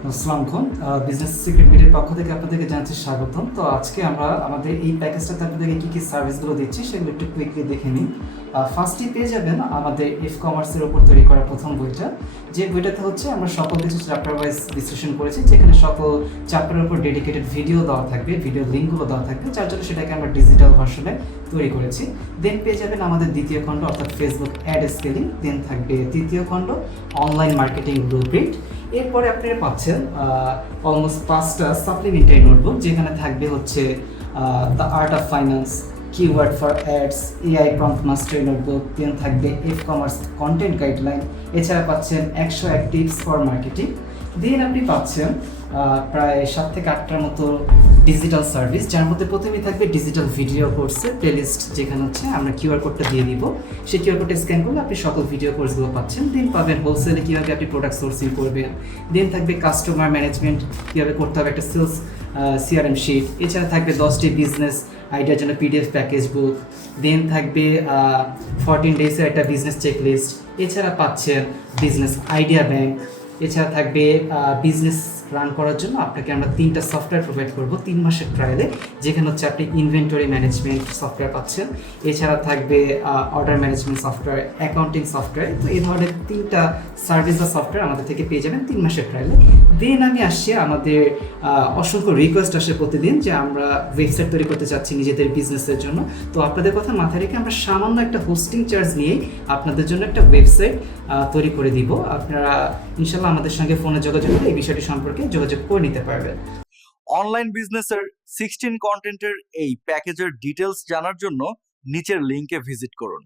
আলাইকুম। Business secret পক্ষ থেকে আপনাদেরকে জানাচ্ছি স্বাগতম। তো আজকে আমরা আমাদের এই প্যাকেজটাতে আপনাদেরকে কী কী সার্ভিসগুলো দিচ্ছি সেগুলো একটু কুইকলি দেখে নিন ফার্স্টই পেয়ে যাবেন আমাদের ইফ কমার্সের উপর তৈরি করা প্রথম বইটা। যে বইটাতে হচ্ছে আমরা সকল কিছু চ্যাপ্টার ওয়াইজ বিশ্লেষণ করেছি, যেখানে সকল চ্যাপ্টারের উপর ডেডিকেটেড ভিডিও দেওয়া থাকবে ভিডিও লিঙ্কগুলো দেওয়া থাকবে, যার জন্য সেটাকে আমরা ডিজিটাল ভার্সনে তৈরি করেছি। দেন পেয়ে যাবেন আমাদের দ্বিতীয় খণ্ড, অর্থাৎ ফেসবুক অ্যাড স্কেলিং দেন থাকবে তৃতীয় খণ্ড অনলাইন মার্কেটিং ব্লুপ্রিন্ট এরপরে আপনারা পাচ্ছেন অলমোস্ট পাঁচটা সাপ্লিমেন্টারি নোটবুক যেখানে থাকবে হচ্ছে the art of finance keyword for ads AI prompt mastery notebook then থাকবে এফ কমার্স কন্টেন্ট গাইডলাইন এছাড়া পাচ্ছেন একশো এক টিপস ফর মার্কেটিং দেন আপনি পাচ্ছেন প্রায় সাত থেকে আটটার মতো ডিজিটাল সার্ভিস যার মধ্যে প্রথমেই থাকবে ডিজিটাল ভিডিও কোর্সের প্লেলিস্ট যেখানে হচ্ছে আমরা কিউআর কোডটা দিয়ে দিব। সেই কিউআর কোডটা স্ক্যান করলে আপনি সকল ভিডিও কোর্সগুলো পাচ্ছেন। দেন পাবেন হোলসেলে কীভাবে আপনি প্রোডাক্ট সোর্সিং করবেন। দেন থাকবে কাস্টমার ম্যানেজমেন্ট কীভাবে করতে হবে একটা সেলস সিআরএম শিট এছাড়া থাকবে দশটি বিজনেস আইডিয়ার জন্য পিডিএফ প্যাকেজ বুক দেন থাকবে ফরটিন ডেজের একটা বিজনেস চেকলিস্ট এছাড়া পাচ্ছেন বিজনেস আইডিয়া ব্যাংক এছাড়া থাকবে বিজনেস রান করার জন্য আপনাকে আমরা তিনটা সফটওয়্যার প্রোভাইড করব তিন মাসের ট্রায়ালে যেখানে হচ্ছে আপনি ইনভেন্টরি ম্যানেজমেন্ট সফটওয়্যার পাচ্ছেন। এছাড়া থাকবে order management software accounting software তো এই ধরনের তিনটা সার্ভিস বা সফটওয়্যার আমাদের থেকে পেয়ে যাবেন তিন মাসের ট্রায়ালে দেন আমি আসছি আমাদের অসংখ্য রিকোয়েস্ট আসে প্রতিদিন যে আমরা ওয়েবসাইট তৈরি করতে চাচ্ছি নিজেদের বিজনেসের জন্য। তো আপনাদের কথা মাথায় রেখে আমরা সামান্য একটা হোস্টিং চার্জ নিয়েই আপনাদের জন্য একটা ওয়েবসাইট তৈরি করে দিব। আপনারা ইনশাল্লাহ আমাদের সঙ্গে ফোনে যোগাযোগ করে এই বিষয়টি সম্পর্কে যোগাযোগ করে নিতে পারবেন। অনলাইন বিজনেসের সিক্সটিন কন্টেন্টের এই প্যাকেজের ডিটেলস জানার জন্য নিচের লিংকে ভিজিট করুন।